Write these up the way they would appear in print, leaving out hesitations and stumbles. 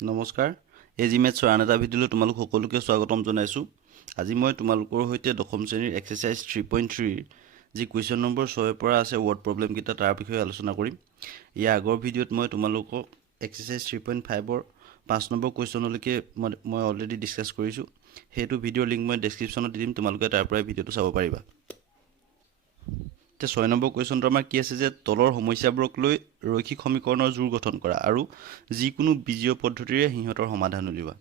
নমস্কাৰ এজি মেথছৰ আন এটা ভিডিঅ'লৈ তোমালোক সকলোকে স্বাগতম জনাইছোঁ। আজি মই তোমালোকৰ সৈতে দশম শ্ৰেণীৰ এক্সাৰচাইজ 3.3 যি কুৱেশ্যন নম্বৰ 6 পৰা আছে ৱৰ্ড প্ৰব্লেমকেইটা তাৰ বিষয়ে আলোচনা কৰিম। ইয়াৰ আগৰ ভিডিঅ'ত মই তোমালোকক এক্সাৰচাইজ 3.5ৰ 5 নম্বৰ কুৱেশ্যনলৈকে মই অলৰেডি ডিছকাছ কৰিছোঁ। সেইটো ভিডিঅ'ৰ লিংক মই ডেছক্ৰিপশ্যনত দি দিম, তোমালোকে তাৰ পৰাই ভিডিঅ'টো চাব পাৰিবা। এতিয়া 6 নম্বৰ কুৱেশ্যনটো আমাৰ কি আছে যে তলৰ সমস্যাবোৰক লৈ ৰৈখিক সমীকৰণৰ জোৰ গঠন কৰা আৰু যিকোনো বীজীয় পদ্ধতিৰে সিহঁতৰ সমাধান উলিওৱা।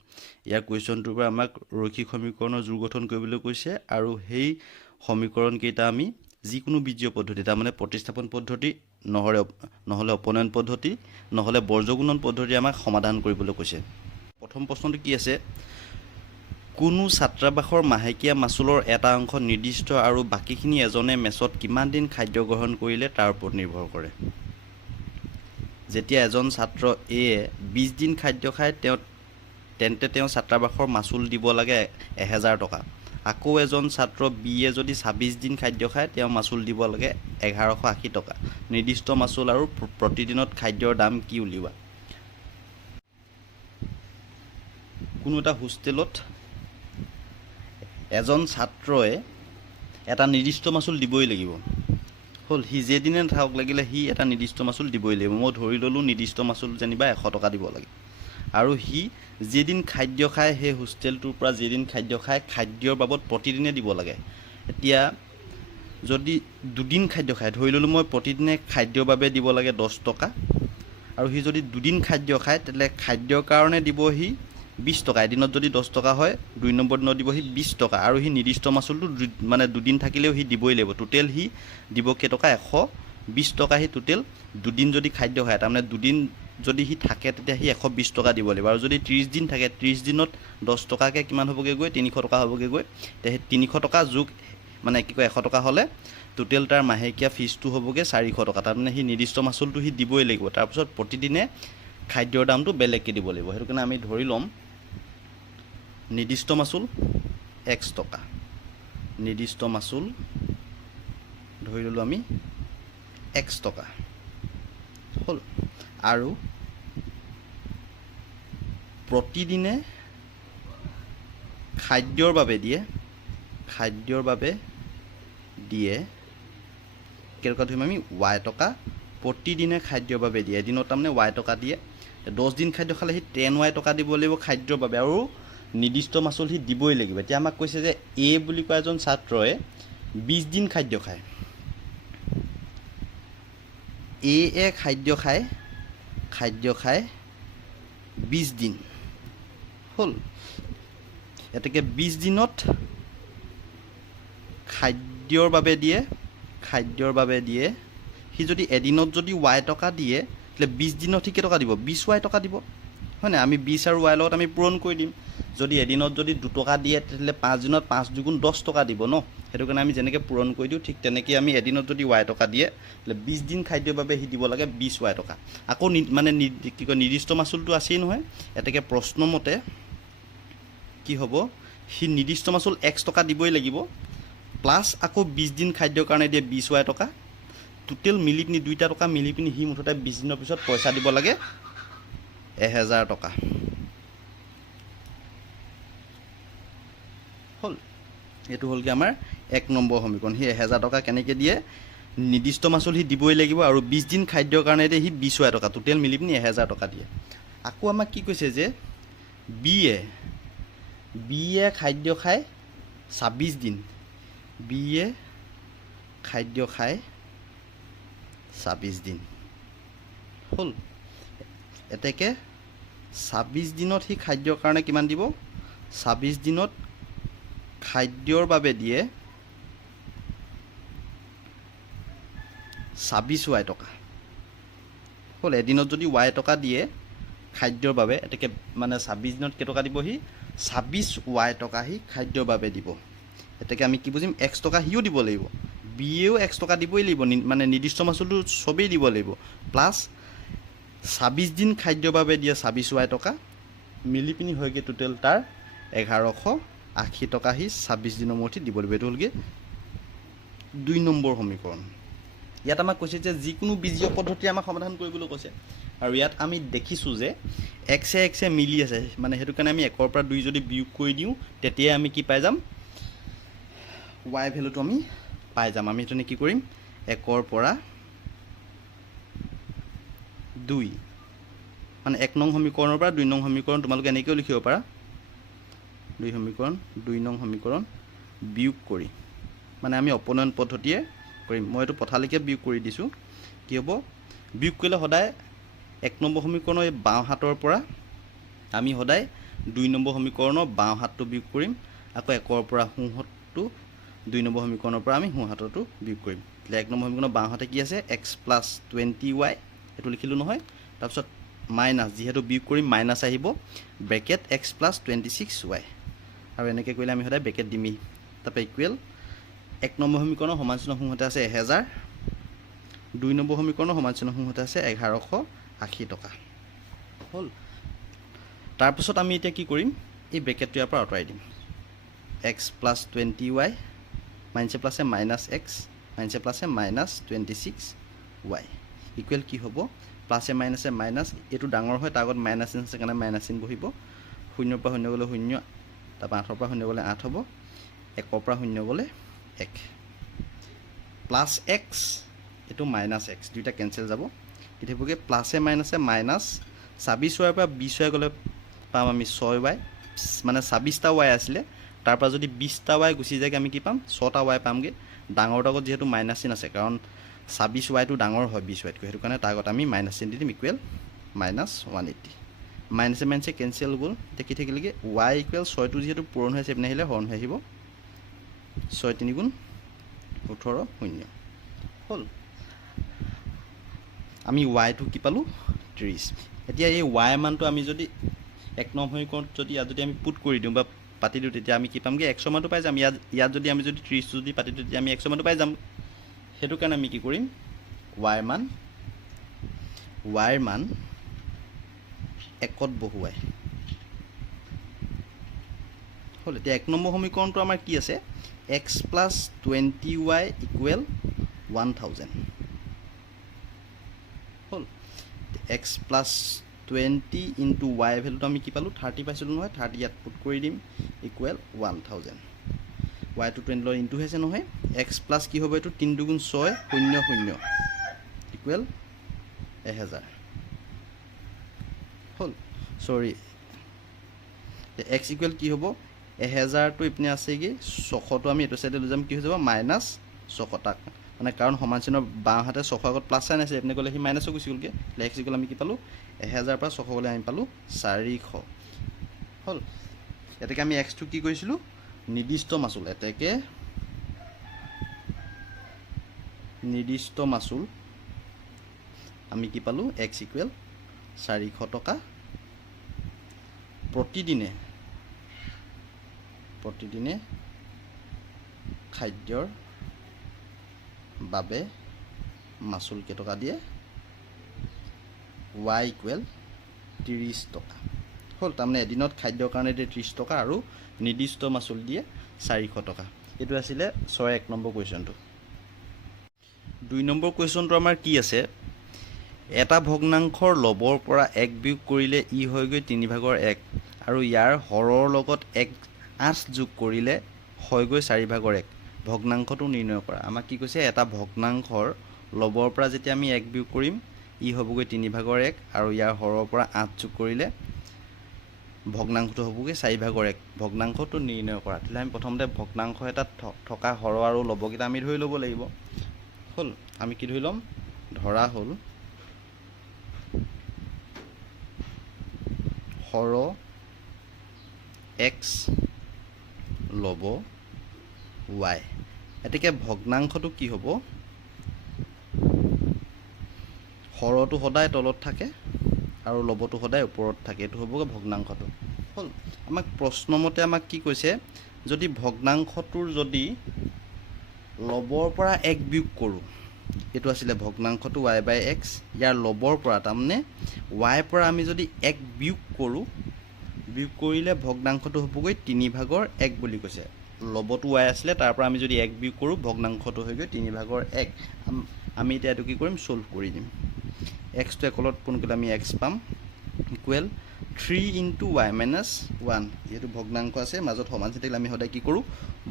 ইয়াৰ কুৱেশ্যনটোৰ পৰা আমাক ৰৈখিক সমীকৰণৰ জোৰ গঠন কৰিবলৈ কৈছে আৰু সেই সমীকৰণকেইটা আমি যিকোনো বীজীয় পদ্ধতি, তাৰমানে প্ৰতিস্থাপন পদ্ধতি নহ'লে অপনয়ন পদ্ধতি নহ'লে বৰ্জগুণন পদ্ধতি আমাক সমাধান কৰিবলৈ কৈছে। প্ৰথম প্ৰশ্নটো কি আছে, কোনো ছাত্ৰাবাসৰ মাহেকীয়া মাচুলৰ এটা অংশ নিৰ্দিষ্ট আৰু বাকীখিনি এজনে মেচত কিমান দিন খাদ্য গ্ৰহণ কৰিলে তাৰ ওপৰত নিৰ্ভৰ কৰে। যেতিয়া এজন ছাত্ৰ এয়ে 20 দিন খাদ্য খায় তেন্তে তেওঁ ছাত্ৰাবাসৰ মাচুল দিব লাগে 1000 টকা। আকৌ এজন ছাত্ৰ বিয়ে যদি 26 দিন খাদ্য খায় তেওঁ মাচুল দিব লাগে 1180 টকা। নিৰ্দিষ্ট মাচুল আৰু প্ৰতিদিনত খাদ্যৰ দাম কি উলিওৱা। কোনো এটা হোষ্টেলত এজন ছাত্ৰই এটা নিৰ্দিষ্ট মাচুল দিবই লাগিব। হ'ল সি যেদিনে নাথাকক লাগিলে সি এটা নিৰ্দিষ্ট মাচুল দিবই লাগিব। মই ধৰি ল'লোঁ নিৰ্দিষ্ট মাচুল যেনিবা 100 টকা দিব লাগে। আৰু সি যেদিন খাদ্য খায় সেই হোষ্টেলটোৰ পৰা যেদিন খাদ্য খায় খাদ্যৰ বাবদ প্ৰতিদিনে দিব লাগে। এতিয়া যদি দুদিন খাদ্য খায়, ধৰি ল'লোঁ মই প্ৰতিদিনে খাদ্যৰ বাবে দিব লাগে 10 টকা, আৰু সি যদি দুদিন খাদ্য খায় তেতিয়াহ'লে খাদ্যৰ কাৰণে দিব সি 20 টকা। এদিনত যদি 10 টকা হয় 2 নম্বৰ দিনত দিব সি 20 টকা, আৰু সি নিৰ্দিষ্ট মাচুলটো মানে দুদিন থাকিলেও সি দিবই লাগিব। টোটেল সি দিব কেইটকা, 120 টকা। সি টোটেল দুদিন যদি খাদ্য খায়, তাৰমানে দুদিন যদি সি থাকে তেতিয়া সি 120 টকা দিব লাগিব। আৰু যদি 30 দিন থাকে, 30 দিনত 10 টকাকৈ কিমান হ'বগৈ গৈ 300 টকা হ'বগৈ গৈ। তেতিয়া সেই 300 টকা যোগ মানে 100 টকা হ'লে টোটেল তাৰ মাহেকীয়া ফিজটো হ'বগৈ 400 টকা। তাৰমানে সি নিৰ্দিষ্ট মাচুলটো সি দিবই লাগিব। তাৰপিছত প্ৰতিদিনে খাদ্যৰ দামটো বেলেগকৈ দিব লাগিব। সেইটো কাৰণে আমি ধৰি ল'ম নিৰ্দিষ্ট মাচুল X টকা। নিৰ্দিষ্ট মাচুল ধৰি ল'লোঁ আমি X টকা হ'ল। আৰু প্ৰতিদিনে খাদ্যৰ বাবে দিয়ে কেনেকুৱা ধৰিম আমি Y টকা। প্ৰতিদিনে খাদ্যৰ বাবে দিয়ে, এদিনত তাৰমানে Y টকা দিয়ে। 10 দিন খাদ্য খালে সি 10Y টকা দিব লাগিব খাদ্যৰ বাবে, আৰু নিৰ্দিষ্ট মাচুল সি দিবই লাগিব। এতিয়া আমাক কৈছে যে এ বুলি কোৱা এজন ছাত্ৰই 20 দিন খাদ্য খায়। এ খাদ্য খায় 20 দিন হ'ল। এতেকে 20 দিনত খাদ্যৰ বাবে দিয়ে সি যদি এদিনত যদি Y টকা দিয়ে তেতিয়াহ'লে 20 দিনত সি কেইটকা দিব, 20Y টকা দিব, হয়নে? আমি 20 আৰু Y লগত আমি পূৰণ কৰি দিম। যদি এদিনত যদি 2 টকা দিয়ে তেতিয়াহ'লে 5 দিনত 5 দুগুণ 10 টকা দিব ন। সেইটো কাৰণে আমি যেনেকৈ পূৰণ কৰি দিওঁ ঠিক তেনেকৈ আমি এদিনত যদি Y টকা দিয়ে তেতিয়াহ'লে 20 দিন খাদ্যৰ বাবে সি দিব লাগে 20Y টকা। আকৌ মানে কি কয় নিৰ্দিষ্ট মাচুলটো আছেই নহয়। এতেকে প্ৰশ্নমতে কি হ'ব, সি নিৰ্দিষ্ট মাচুল X টকা দিবই লাগিব, প্লাছ আকৌ 20 দিন খাদ্যৰ কাৰণে দিয়ে 20Y টকা। টোটেল মিলি পিনি 2টা টকা মিলি পিনি সি মুঠতে 20 দিনৰ পিছত পইচা দিব লাগে 1000 টকা হ'ল। এইটো হ'লগৈ আমাৰ 1 নম্বৰ সমীকৰণ। সি 1000 টকা কেনেকৈ দিয়ে, নিৰ্দিষ্ট মাচুল সি দিবই লাগিব আৰু 20 দিন খাদ্যৰ কাৰণে দিয়ে সি 20Y টকা, টোটেল মিলি পিনি 1000 টকা দিয়ে। আকৌ আমাক কি কৈছে যে বিয়ে খাদ্য খায় 26 দিন। বিয়ে খাদ্য খায় 26 দিন হ'ল। এতেকে 26 দিনত সি খাদ্যৰ কাৰণে কিমান দিব, 26 দিনত খাদ্যৰ বাবে দিয়ে 26Y টকা হ'ল। এদিনত যদি Y টকা দিয়ে খাদ্যৰ বাবে, এতেকে মানে 26 দিনত কেইটকা দিব সি 26Y টকা সি খাদ্যৰ বাবে দিব। এতেকে আমি কি বুজিম, X টকা সিও দিব লাগিব, বিয়েও X টকা দিবই লাগিব, মানে নিৰ্দিষ্ট মাচুলটো চবেই দিব লাগিব, প্লাছ 26 দিন খাদ্যৰ বাবে দিয়ে 26Y টকা, মিলি পিনি হয়গৈ টোটেল তাৰ 1180 টকা সি 26 দিনৰ মূৰত দিব লাগিব। এইটো হ'লগৈ 2 নম্বৰ সমীকৰণ। ইয়াত আমাক কৈছে যে যিকোনো বীজীয় পদ্ধতি আমাক সমাধান কৰিবলৈ কৈছে, আৰু ইয়াত আমি দেখিছোঁ যে এক্সে মিলি আছে, মানে সেইটো কাৰণে আমি 1ৰ পৰা 2 যদি বিয়োগ কৰি দিওঁ তেতিয়াই আমি কি পাই যাম, y ভেলুটো আমি পাই যাম। আমি সেইটো কি কৰিম, 1ৰ পৰা 2, মানে 1 নং সমীকৰণৰ পৰা 2 নং সমীকৰণ তোমালোকে এনেকৈও লিখিব পাৰা, 2 নং সমীকৰণ বিয়োগ কৰি, মানে আমি অপনয়ন পদ্ধতিয়ে কৰিম। মই এইটো পথালিকে বিয়োগ কৰি দিছোঁ। কি হ'ব, বিয়োগ কৰিলে সদায় 1 নম্বৰ সমীকৰণৰ এই বাওঁ হাতৰ পৰা আমি সদায় 2 নম্বৰ সমীকৰণৰ বাওঁ হাতটো বিয়োগ কৰিম, আকৌ 1ৰ পৰা সোঁ হাতটো 2 নম্বৰ সমীকৰণৰ পৰা আমি সোঁ হাতৰটো বিয়োগ কৰিম। তেতিয়া 1 নম্বৰ সমীকৰণৰ বাওঁ হাতে কি আছে, x + 20y, এইটো লিখিলোঁ নহয়। তাৰপিছত মাইনাছ, যিহেতু বিয়োগ কৰিম মাইনাছ আহিব, ব্ৰেকেট x + 26y, আৰু এনেকৈ কৰিলে আমি সদায় ব্ৰেকেট দিমেই। তাৰপৰা ইকুৱেল 1 নম্বৰ সমীকৰণৰ সমান চিহ্নৰ সোঁহাতে আছে 1000, 2 নম্বৰ সমীকৰণৰ সমান চিহ্নৰ সোঁহাতে আছে 1180 টকা হ'ল। তাৰপিছত আমি এতিয়া কি কৰিম, এই ব্ৰেকেটটো ইয়াৰ পৰা আঁতৰাই দিম। x + 20y, মাইনাছে প্লাছে -x, মাইনাছে প্লাছে -26y, ইকুৱেল কি হ'ব, প্লাছে মাইনাছে মাইনাছ, এইটো ডাঙৰ হয় তাৰ আগত মাইনাছ চিন আছে কাৰণে মাইনাছ চিন বহিব। 0ৰ পৰা 0 গ'লে 0, তাৰপৰা 8ৰ পৰা 0 গ'লে 8 হ'ব, 1ৰ পৰা 0 গ'লে 1, প্লাছ x, এইটো -x, দুইটা কেঞ্চেল যাব। কেতিয়াবাকৈ প্লাছে মাইনাছে মাইনাছ, 26y পৰা 20y গ'লে পাম আমি 6y, মানে 26টা y আছিলে, তাৰ পৰা যদি 20টা y গুচি যায়গৈ আমি কি পাম, 6টা y পামগৈ। ডাঙৰটো আগত যিহেতু মাইনাছ চিন আছে, কাৰণ 26yটো ডাঙৰ হয় 20yতকৈ, সেইটো কাৰণে তাৰ আগত আমি মাইনাছ চিন দি দিম, ইকুৱেল -180। মাইনাছে মাইনাছে কেঞ্চেল গ'ল, এতিয়া কি থাকিলগৈ, y ইকুৱেল 6টো যিহেতু পূৰণ হৈ আছে এইপিনে আহিলে হৰণ হৈ আহিব, 6 3 গুণ 18 0 হ'ল। আমি ৱাইটো কি পালোঁ, 30। এতিয়া এই y মানটো আমি যদি 1 নং সমীকৰণত যদি আমি পুট কৰি দিওঁ বা পাতি দিওঁ, তেতিয়া আমি কি পামগৈ, 100 মানটো পাই যাম। ইয়াত যদি আমি 30 যদি পাতি দিওঁ তেতিয়া আমি 100 মানটো পাই যাম। সেইটো কাৰণে আমি কি কৰিম, y ৰ মান 1ত বহুৱাই হ'ল। এতিয়া 1 নম্বৰ সমীকৰণটো আমাৰ কি আছে, x + 20y = 1000 হ'ল। x + 20 × y ভেলুটো আমি কি পালোঁ, 30 পাইছিলোঁ নহয়, 30 ইয়াত পুট কৰি দিম, ইকুৱেল 1000। ৱাইটো 20 লগত ইনটু হৈছে নহয়, x প্লাছ কি হ'ব, এইটো 3 2 গুণ 6 0 0 ইকুৱেল 1000 হ'ল। চৰি, x ইকুৱেল কি হ'ব, 1000টো ইপিনে আছেগৈ, 600টো আমি এইটো চাইডে লৈ যাম, কি হৈ যাব, -600 তাক, মানে কাৰণ সমান চিহ্নৰ বাওঁ হাতে 600 আগত প্লাছ চাইন আছে, এইপিনে গ'লে সি মাইনাছো গুচি গ'লগৈ। x ইকুৱেল আমি কি পালোঁ, 1000 পৰা 600 গ'লে আমি পালোঁ 400 হ'ল। এতেকে আমি xটো কি কৰিছিলোঁ, নিৰ্দিষ্ট মাচুল, এতেকে নিৰ্দিষ্ট মাচুল আমি কি পালোঁ, x ইকুৱেল 400 টকা প্ৰতিদিনে খাদ্যৰ বাবে মাচুল কেইটকা দিয়ে, y ইকুৱেল 30 টকা হ'ল। তাৰমানে এদিনত খাদ্যৰ কাৰণে দিয়ে 30 টকা আৰু নিৰ্দিষ্ট মাচুল দিয়ে 400 টকা। এইটো আছিলে 1 নম্বৰ কুৱেশ্যনটো। 2 নম্বৰ কুৱেশ্যনটো আমাৰ কি আছে, এটা ভগ্নাংশৰ লবৰ পৰা 1 বিয়োগ কৰিলে ই হয়গৈ 3/1, আৰু ইয়াৰ হৰৰ লগত 8 যোগ কৰিলে হয়গৈ 4/1। ভগ্নাংশটো নিৰ্ণয় কৰা। আমাক কি কৈছে, এটা ভগ্নাংশৰ লবৰ পৰা যেতিয়া আমি 1 বিয়োগ কৰিম ই হ'বগৈ 3/1, আৰু ইয়াৰ হৰৰ পৰা 8 যোগ কৰিলে ভগ্নাংশটো হ'বগৈ 4/1। ভগ্নাংশটো নিৰ্ণয় কৰা। তেতিয়াহ'লে আমি প্ৰথমতে ভগ্নাংশ এটাত থকা হৰ আৰু লবকেইটা আমি ধৰি ল'ব লাগিব হ'ল। আমি কি ধৰি ল'ম, ধৰা হ'ল হৰ x লব y। এতেকে ভগ্নাংশটো কি হ'ব, হৰটো সদায় তলত থাকে আৰু লবটো সদায় ওপৰত থাকে, এইটো হ'বগৈ ভগ্নাংশটো হ'ল। আমাক প্ৰশ্নমতে আমাক কি কৈছে, যদি ভগ্নাংশটোৰ যদি লবৰ পৰা 1 বিয়োগ কৰোঁ, এইটো আছিলে ভগ্নাংশটো y/x, ইয়াৰ লবৰ পৰা তাৰমানে y পৰা আমি যদি 1 বিয়োগ কৰোঁ, বিয়োগ কৰিলে ভগ্নাংশটো হ'বগৈ 3/1 বুলি কৈছে। লবটো y আছিলে, তাৰ পৰা আমি যদি 1 বিয়োগ কৰোঁ ভগ্নাংশটো হৈ গৈ 3/1। আমি এতিয়া এইটো কি কৰিম, ছল্ভ কৰি দিম। এক্সটো একলত পূৰণ কৰিলে আমি এক্স পাম ইকুৱেল 3 ইনটু y মাইনাছ 1 যেহেতু ভগ্নাংশ আছে মাজত সমান চিন থাকিলে আমি সদায় কি কৰোঁ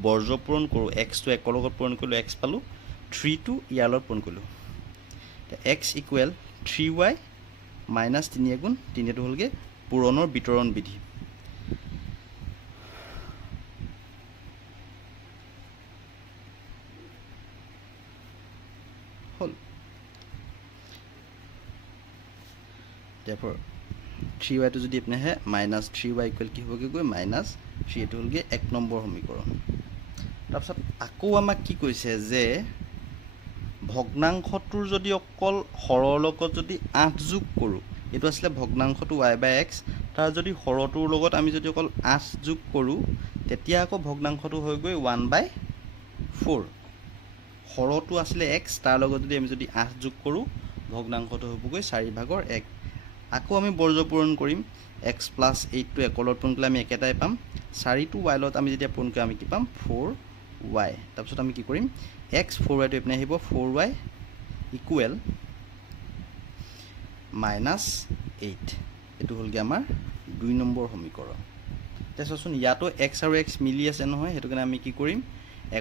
বৰ্জ পূৰণ কৰোঁ এক্সটো একৰ লগত পূৰণ কৰিলোঁ এক্স পালোঁ 3 টো ইয়াৰ লগত পূৰণ কৰিলোঁ এক্স ইকুৱেল 3y মাইনাছ 3 গুণ 3টো হ'লগৈ পূৰণৰ বিতৰণ বিধি হ'ল therefore 3y টো যদি আপনি হে মাইনাছ 3y ইকুৱেল কি হ'বগৈ গৈ মাইনাছ 3 এইটো হ'লগৈ 1 নম্বৰ সমীকৰণ তাৰপিছত আকৌ আমাক কি কৈছে যে ভগ্নাংশটোৰ যদি অকল হৰৰ লগত যদি 8 যোগ কৰোঁ এইটো আছিলে ভগ্নাংশটো y/x তাৰ যদি হৰটোৰ লগত আমি যদি অকল 8 যোগ কৰোঁ তেতিয়া আকৌ ভগ্নাংশটো হৈ গৈ 1/4 হৰটো আছিলে x তাৰ লগত যদি আমি যদি 8 যোগ কৰোঁ ভগ্নাংশটো হ'বগৈ 4/1 আকৌ আমি বৰ্জ পূৰণ কৰিম x + 8 টো একলত পূৰণ কৰিলে আমি একেটাই পাম 4 টো y লগত আমি যেতিয়া পূৰণ কৰিম আমি কি পাম 4y তাৰপিছত আমি কি কৰিম x 4y টো এপিনে আহিব 4y ইকুৱেল মাইনাছ 8 এইটো হ'লগৈ আমাৰ 2 নম্বৰ সমীকৰণ তাৰপিছতচোন ইয়াতো x আৰু x মিলি আছে নহয় সেইটো কাৰণে আমি কি কৰিম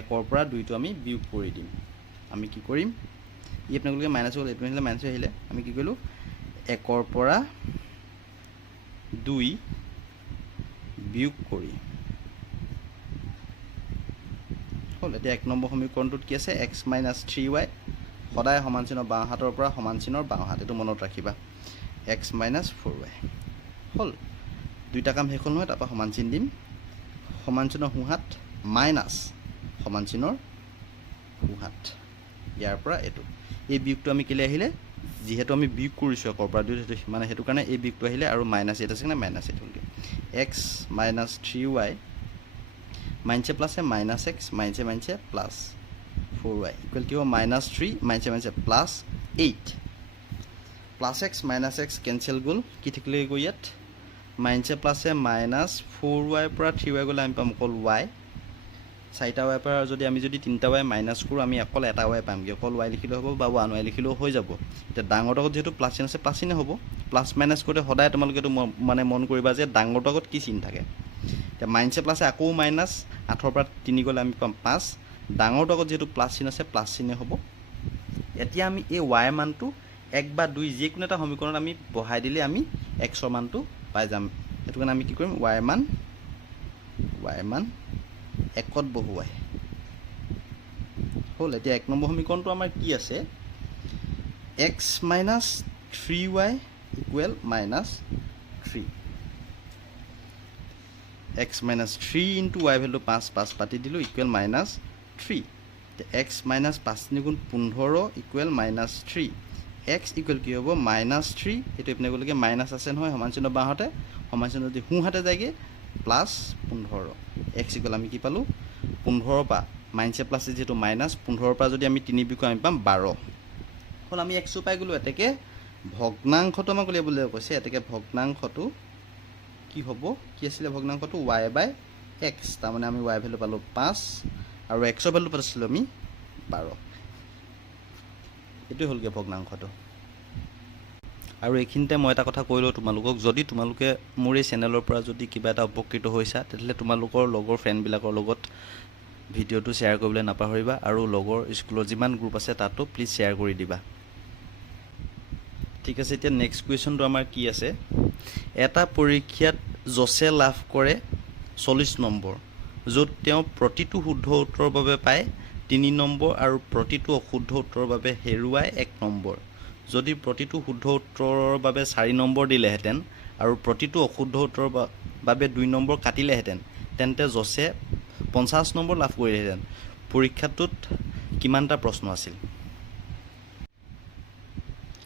1 ৰ পৰা 2 টো আমি বিয়োগ কৰি দিম আমি কি কৰিম ই আপোনালোকে মাইনাছ হ'ল এইটো আহিলে মাইনাছ আহিলে আমি কি কৰিলোঁ 1 ৰ পৰা 2 বিয়োগ কৰি হ'ল এতিয়া 1 নম্বৰ সমীকৰণটোত কি আছে x - 3y সদায় সমান চিনৰ বাওঁ হাতৰ পৰা সমান চিনৰ বাওঁ হাত এইটো মনত ৰাখিবা x - 4y হ'ল দুইটা কাম শেষ হ'ল নহয় তাৰপৰা সমান চিন দিম সমান চিনৰ সোঁহাত মাইনাছ সমান চিনৰ সোঁহাত ইয়াৰ পৰা এইটো এই বিয়োগটো আমি কেলে আহিলে যেহেতু আমি বিয়োগ কৰিছোঁ 1 ৰ পৰা 2 মানে সেইটো কাৰণে এই বিয়োগটো আহিলে আৰু মাইনাছ 8 আছে কাৰণে মাইনাছ 8 হ'লগৈ x - 3y মাইনাছে প্লাছে মাইনাছ x মাইনাছে প্লাছ 4y ইকুৱেল কি হ'ব মাইনাছ 3 মাইনাছে plus 8 plus x minus x cancel গ'ল কি থাকিলে গৈ ইয়াত মাইনাছে প্লাছে মাইনাছ 4y পৰা 3y গ'লে আমি পাম অকল y 4টা y পৰা যদি আমি যদি 3টা y মাইনাছ কৰোঁ আমি অকল এটা y পামগৈ অকল y লিখিলেও হ'ব বা 1y লিখিলেও হৈ যাব এতিয়া ডাঙৰটো আগত যিহেতু প্লাছ চিন আছে প্লাছ চিনে হ'ব প্লাছ মাইনাছ কৰোঁতে সদায় তোমালোকে এইটো মানে মন কৰিবা যে ডাঙৰটো আগত কি চিন থাকে এতিয়া মাইনাছে প্লাছে আকৌ মাইনাছ 8 ৰ পৰা 3 গ'লে আমি পাম 5 ডাঙৰটো আগত যেহেতু প্লাছ চিন আছে প্লাছ চিনে হ'ব এতিয়া আমি এই y মানটো 1 বা 2 যিকোনো এটা সমীকৰণত আমি বহাই দিলে আমি x ৰ মানটো পাই যাম সেইটো কাৰণে আমি কি কৰিম y মান 1ত বহুৱাই হ'ল এতিয়া 1 নম্বৰ সমীকৰণটো আমাৰ কি আছে x - 3y equal -3 x - 3 into y value 5 পাতি দিলোঁ ইকুৱেল -3 x - 5 গুণ 15 ইকুৱেল -3 x ইকুৱেল কি হ'ব -3 এইটো এপিনে গ'লেগে মাইনাছ আছে নহয় সমান চিনৰ বাওঁহাতে সমান চিনৰ যদি সোঁহাতে যায়গৈ +15 x ইকুৱেল আমি কি পালোঁ 15 পৰা মাইনাছে প্লাছে যিহেতু মাইনাছ 15 পৰা যদি আমি 3 বিকো আমি পাম 12 হ'ল আমি x পাই গ'লোঁ এতেকে ভগ্নাংশটো আমাক উলিয়াবলৈ কৈছে এতেকে ভগ্নাংশটো কি হ'ব কি আছিলে ভগ্নাংশটো y/x তাৰমানে আমি y ভেলু পালোঁ 5 আৰু x ৰ ভেলু পাইছিলোঁ আমি 12 এইটো হ'লগৈ ভগ্নাংশটো আৰু এইখিনিতে মই এটা কথা কৈ লওঁ তোমালোকক যদি তোমালোকে মোৰ এই চেনেলৰ পৰা যদি কিবা এটা উপকৃত হৈছা তেতিয়াহ'লে তোমালোকৰ লগৰ ফ্ৰেণ্ডবিলাকৰ লগত ভিডিঅ'টো শ্বেয়াৰ কৰিবলৈ নাপাহৰিবা আৰু লগৰ স্কুলৰ যিমান গ্ৰুপ আছে তাতো প্লিজ শ্বেয়াৰ কৰি দিবা ঠিক আছে এতিয়া নেক্সট কুৱেশ্যনটো আমাৰ কি আছে এটা পৰীক্ষাত জছে লাভ কৰে 40 নম্বৰ য'ত তেওঁ প্ৰতিটো শুদ্ধ উত্তৰৰ বাবে পায় 3 নম্বৰ আৰু প্ৰতিটো অশুদ্ধ উত্তৰৰ বাবে হেৰুৱায় 1 নম্বৰ যদি প্ৰতিটো শুদ্ধ উত্তৰৰ বাবে 4 নম্বৰ দিলেহেঁতেন আৰু প্ৰতিটো অশুদ্ধ উত্তৰৰ বাবে 2 নম্বৰ কাটিলেহেঁতেন তেন্তে জছে 50 নম্বৰ লাভ কৰিলেহেঁতেন পৰীক্ষাটোত কিমানটা প্ৰশ্ন আছিল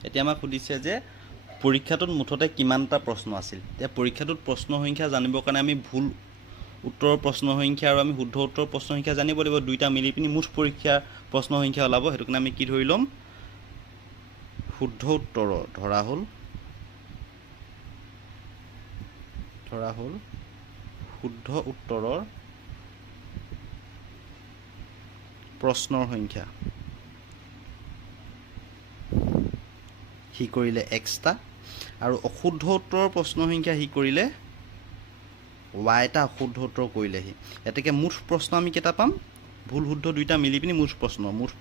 এতিয়া আমাক সুধিছে যে পৰীক্ষাটোত মুঠতে কিমানটা প্ৰশ্ন আছিল এতিয়া পৰীক্ষাটোত প্ৰশ্ন সংখ্যা জানিবৰ কাৰণে আমি ভুল উত্তৰৰ প্ৰশ্ন সংখ্যা আৰু আমি শুদ্ধ উত্তৰৰ প্ৰশ্ন সংখ্যা জানিব লাগিব দুইটা মিলি পিনি মুঠ পৰীক্ষাৰ প্ৰশ্ন সংখ্যা ওলাব সেইটো কাৰণে আমি কি ধৰি ল'ম শুদ্ধ উত্তৰৰ ধৰা হ'ল শুদ্ধ উত্তৰৰ প্ৰশ্নৰ সংখ্যা সি কৰিলে এক্সটা আৰু অশুদ্ধ উত্তৰৰ প্ৰশ্ন সংখ্যা সি কৰিলে ৱাইটা অশুদ্ধ উত্তৰ কৰিলেহি এতেকে মুঠ প্ৰশ্ন আমি কেইটা পাম ভুল শুদ্ধ দুইটা মিলি পিনি মুঠ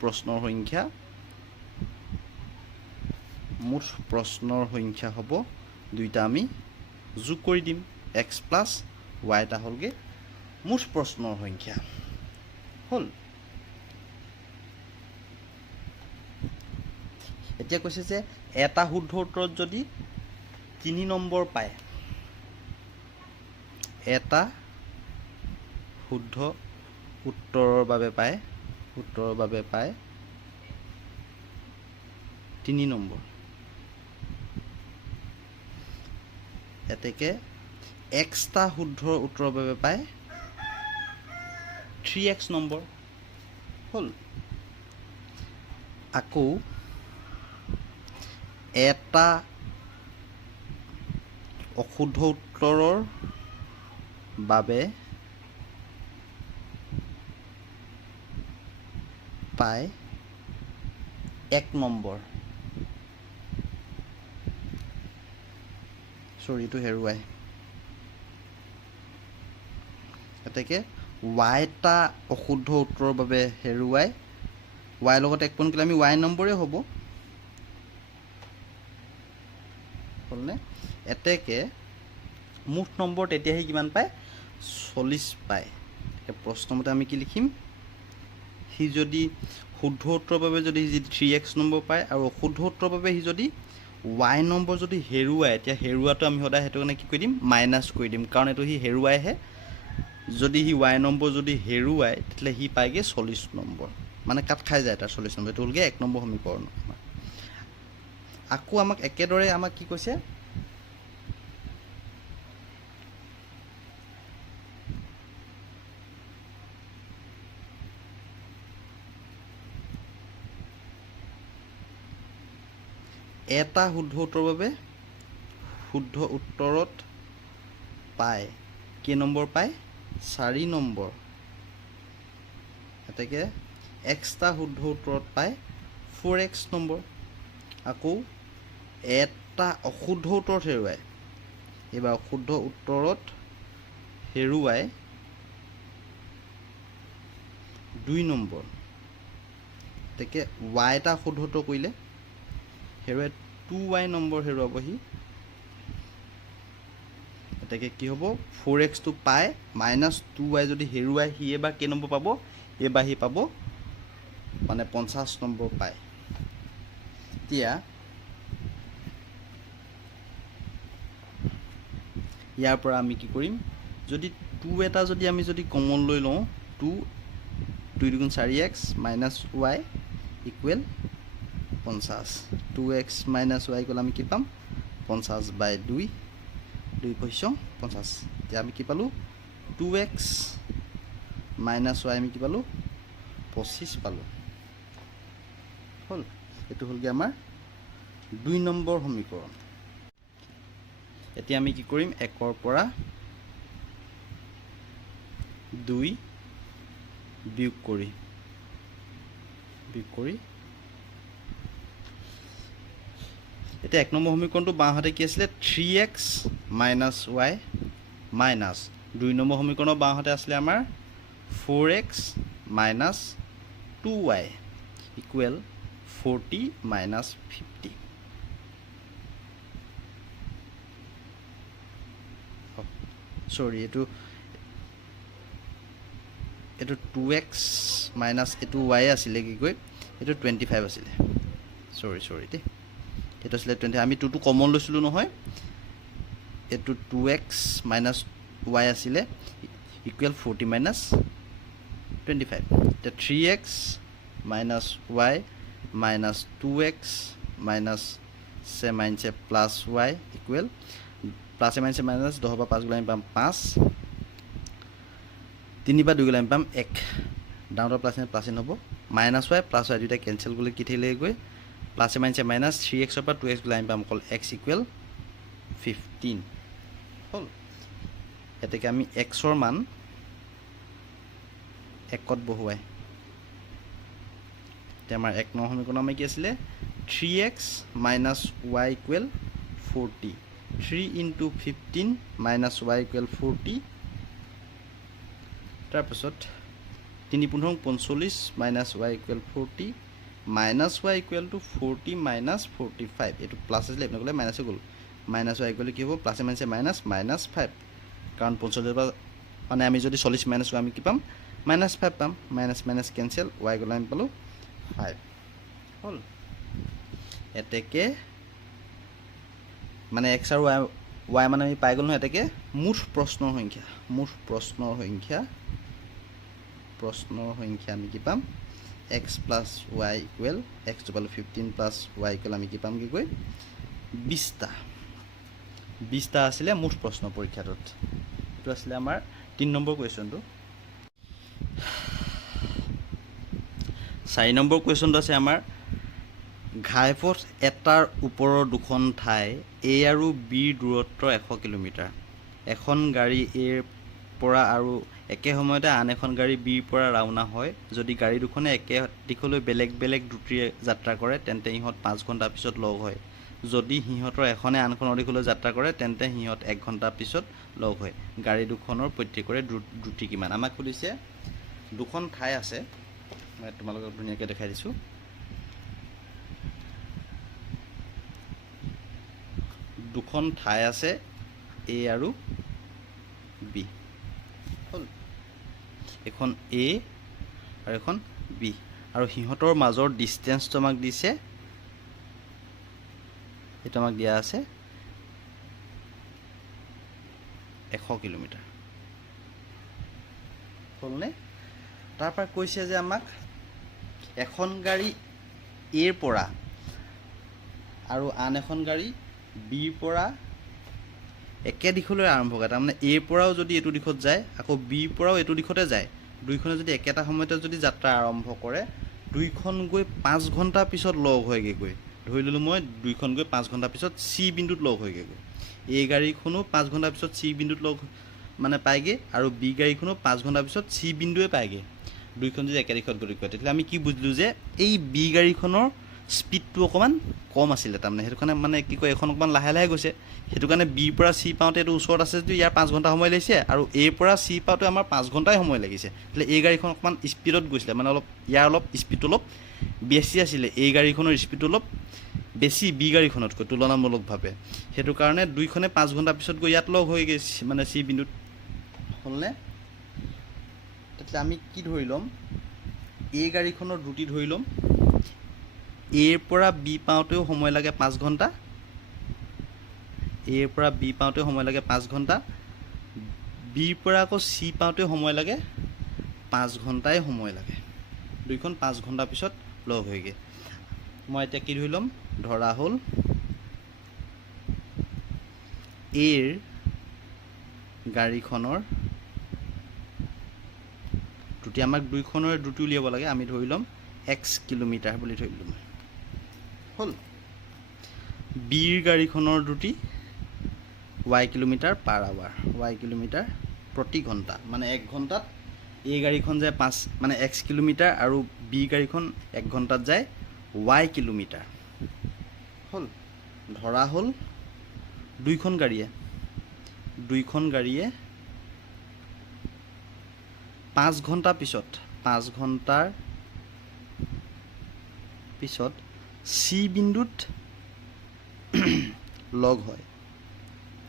প্ৰশ্নৰ সংখ্যা হ'ব দুইটা আমি যোগ কৰি দিম x প্লাছ y এটা হ'লগে মুঠ প্ৰশ্নৰ সংখ্যা হ'ল এতিয়া কৈছে যে এটা শুদ্ধ উত্তৰত যদি 3 নম্বৰ পায় এটা শুদ্ধ উত্তৰৰ বাবে পায় 3 নম্বৰ এতেকে এক্সটা শুদ্ধ উত্তৰৰ বাবে পায় 3x নম্বৰ হ'ল আকৌ এটা অশুদ্ধ উত্তৰৰ বাবে পায় 1 নম্বৰ চৰিটো হেৰুৱাই এতেকে ৱাইটা অশুদ্ধ উত্তৰৰ বাবে হেৰুৱাই y লগত 1 পইণ্ট কৰিলে আমি y নম্বৰে হ'ব হ'লনে এতেকে মুঠ নম্বৰ তেতিয়াহে কিমান পায় 40 পায় প্ৰশ্নমতে আমি কি লিখিম সি যদি শুদ্ধ উত্তৰৰ বাবে যদি 3x নম্বৰ পায় আৰু অশুদ্ধ উত্তৰৰ বাবে সি যদি y নম্বৰ যদি হেৰুৱাই এতিয়া হেৰুৱাটো আমি সদায় সেইটো কাৰণে কি কৰি দিম মাইনাছ কৰি দিম কাৰণ এইটো সি হেৰুৱাইহে যদি সি y নম্বৰ যদি হেৰুৱাই তেতিয়াহ'লে সি পায়গে 40 নম্বৰ মানে কাট খাই যায় তাৰ 40 নম্বৰ এইটো হ'লগে 1 নম্বৰ সমীকৰণ আকৌ আমাক একেদৰে আমাক কি কৈছে এটা শুদ্ধ উত্তৰৰ বাবে শুদ্ধ উত্তৰত পায় কেই নম্বৰ পায় 4 নম্বৰ এতেকে এক্সটা শুদ্ধ উত্তৰত পায় 4x নম্বৰ আকৌ এটা অশুদ্ধ উত্তৰত হেৰুৱাই এইবাৰ অশুদ্ধ উত্তৰত হেৰুৱাই 2 নম্বৰ এতেকে y এটা অশুদ্ধ উত্তৰ কৰিলে হেৰুৱাই 2y নম্বৰ হেৰুৱাবহি এতেকে কি হ'ব 4x টো পায় মাইনাছ 2y যদি হেৰুৱাই সি এবাৰ কেই নম্বৰ পাব এবাৰ সি পাব মানে 50 নম্বৰ পায় এতিয়া ইয়াৰ পৰা আমি কি কৰিম যদি 2 এটা যদি আমি যদি কমন লৈ লওঁ 2 2 4x minus y equal 50 2x minus y equal আমি কি পাম 50/2 2 50 এতিয়া আমি কি পালোঁ 2x মাইনাছ y আমি কি পালোঁ 25 পালোঁ হ'ল এইটো হ'লগৈ আমাৰ 2 নম্বৰ সমীকৰণ এতিয়া আমি কি কৰিম 1ৰ পৰা 2 বিয়োগ কৰি এতিয়া 1 নম্বৰ সমীকৰণটো বাওঁহাতে কি আছিলে 3x minus y minus 2 number সমীকৰণৰ বাওঁহাতে আছিলে আমাৰ 4x minus 2y equal 40 minus 50 সৰি এইটো 2x মাইনাছ এইটো y আছিলে কি কয় এইটো 25 আছিলে সৰি দেই এইটো আছিলে 20 আমি 2টো কমন লৈছিলোঁ নহয় এইটো 2x মাইনাছ y আছিলে ইকুৱেল 40 মাইনাছ 25 এতিয়া 3x minus y minus 2x minus মাইনাছে প্লাছ y ইকুৱেল প্লাছে মাইনাছে মাইনাছ 10 পৰা 5 গ'লে আমি পাম 5 3 পৰা 2 গ'লে আমি পাম 1 ডাউনৰ প্লাছ হ'ব মাইনাছ y প্লাছ y দুইটা কেঞ্চেল গ'লে কি থাকিলে গৈ প্লাছে মাইনাছে মাইনাছ 3xৰ পৰা 2x গ'লে আমি পাম অকল x ইকুৱেল 15 হ'ল এতেকে আমি xৰ মান 1ত বহুৱাই এতিয়া আমাৰ 1 নম্বৰ সমীকৰণ আমাৰ কি আছিলে 3x minus y equal 40 3 into 15 minus y equal 40 তাৰপিছত 3 15 45 minus y equal 40 minus y equal to 40 minus 45 এইটো প্লাছ আছিলে আপোনালোকে মাইনাছ হৈ গ'ল মাইনাছ y equal কি হ'ব প্লাছে মাইনাছে মাইনাছ মাইনাছ 5 কাৰণ 45 পৰা মানে আমি যদি 40 মাইনাছ আমি কি পাম মাইনাছ 5 পাম মাইনাছ মাইনাছ কেনসেল y গ'ল আমি পালোঁ 5 হ'ল এতেকে মানে x আৰু y মানে আমি পাই গ'ল নহয় এতেকে মুঠ প্ৰশ্নৰ সংখ্যা আমি কি পাম x plus y equal x to power 15 plus y equal আমি কি পাম কি কই 20টা আছিলে মুঠ প্ৰশ্ন পৰীক্ষাটোত এটো আছিলে আমাৰ 3 নম্বৰ কোৱেশ্চনটো 4 নম্বৰ কোৱেশ্চনটো আছে আমাৰ ঘাইপথ এটাৰ ওপৰৰ দুখন ঠাই A আৰু B দূৰত্ব 100 কিলোমিটাৰ এখন গাড়ী A পৰা আৰু একে সময়তে আন এখন গাড়ী B পৰা ৰাওনা হয় যদি গাড়ী দুখনে একে দিশলৈ বেলেগ বেলেগ দ্ৰুতিৰে যাত্ৰা কৰে তেন্তে ইহঁত 5 ঘণ্টা পিছত লগ হয় যদি হিহঁতৰ এখনে আনখনৰ দিশলৈ যাত্ৰা কৰে তেন্তে হিহঁত 1 ঘণ্টা পিছত লগ হয় গাড়ী দুখনৰ প্ৰত্যেকৰে দ্ৰুতি কিমান আমাক কৈছে দুখন ঠাই আছে মই তোমালোকক ধুনীয়াকৈ দেখাই দিছো দুখন ঠাই আছে A আৰু B হ'ল এখন A আৰু এখন B আৰু হিহঁতৰ মাজৰ ডিসটেন্সটো আমাক দিছে এটা আমাক দিয়া আছে 100 কিলোমিটাৰ হ'লনে তাৰ পৰা কৈছে যে আমাক এখন গাড়ী A পৰা আৰু আন এখন গাড়ী B পৰা একে দিশলৈ আৰম্ভ কৰে তাৰমানে A পৰাও যদি এটো দিশত যায় আকৌ B পৰাও এটো দিশতে যায় দুইখনে যদি একেটা সময়তে যদি যাত্ৰা আৰম্ভ কৰে দুইখন গৈ 5 ঘণ্টা পিছত লগ হয়গে গৈ ধৰি ললো মই দুইখন গৈ 5 ঘণ্টা পিছত C বিন্দুত লগ হয়গে গৈ A গাড়ীখনো 5 ঘণ্টা পিছত C বিন্দুত লগ মানে পায়গে আৰু B গাড়ীখনো 5 ঘণ্টা পিছত C বিন্দুৱে পায়গে দুইখন যদি একে দিশত গতি কৰে তেতিয়া আমি কি বুজিলো যে এই B গাড়ীখনৰ স্পিডটো অকমান কম আছিল তাৰমানে হেতু কাৰণে মানে কি কয় এখন অকমান লাহে লাহে গৈছে হেতু কাৰণে B পৰা C পাওঁতে এটো ওচৰত আছে যে ইয়াৰ 5 ঘণ্টা সময় লাগিছে আৰু A পৰা C পাওঁতে আমাৰ 5 ঘণ্টাই সময় লাগিছে એટલે এই গাড়ীখন অকমান স্পিডত গৈছিল মানে অলপ ইয়াৰ অলপ স্পিড অলপ বেছি আছিল এই গাড়ীখনৰ স্পিড অলপ বেছি B গাড়ীখনতকৈ তুলনামূলকভাৱে হেতু কাৰণে দুইখনে 5 ঘণ্টা পিছত গৈ ইয়াত লগ হৈ গৈছে মানে C বিন্দুত হ'লনে তেতিয়া আমি কি ধৰি লম এই গাড়ীখনৰ দ্ৰুতি ধৰি লম A পৰা B পাওঁতেও সময় লাগে 5 ঘণ্টা A পৰা B পাওঁতে সময় লাগে 5 ঘণ্টা B পৰা আকৌ C পাওঁতে সময় লাগে 5 ঘণ্টাই সময় লাগে দুইখন 5 ঘণ্টা পিছত লগ হয়গে মই এতিয়া কি ধৰি লম ধৰা হল A ৰ গাড়ীখনৰ দ্ৰুতি আমাক দুইখনৰ দ্ৰুতি উলিয়াব লাগে আমি ধৰি লম x কিলোমিটাৰ বুলি ধৰি লম হল B ৰ গাড়ীখনৰ দ্ৰুতি y kilometre per hour y kilometre প্ৰতি ঘণ্টা মানে 1 ঘণ্টাত A গাড়ীখন যায় 5 মানে x কিলোমিটাৰ আৰু B গাড়ীখন 1 ঘণ্টাত যায় y কিলোমিটাৰ হল ধৰা হল দুইখন গাড়ীয়ে 5 ঘণ্টা পিছত 5 ঘণ্টাৰ পিছত C বিন্দুত লগ হয়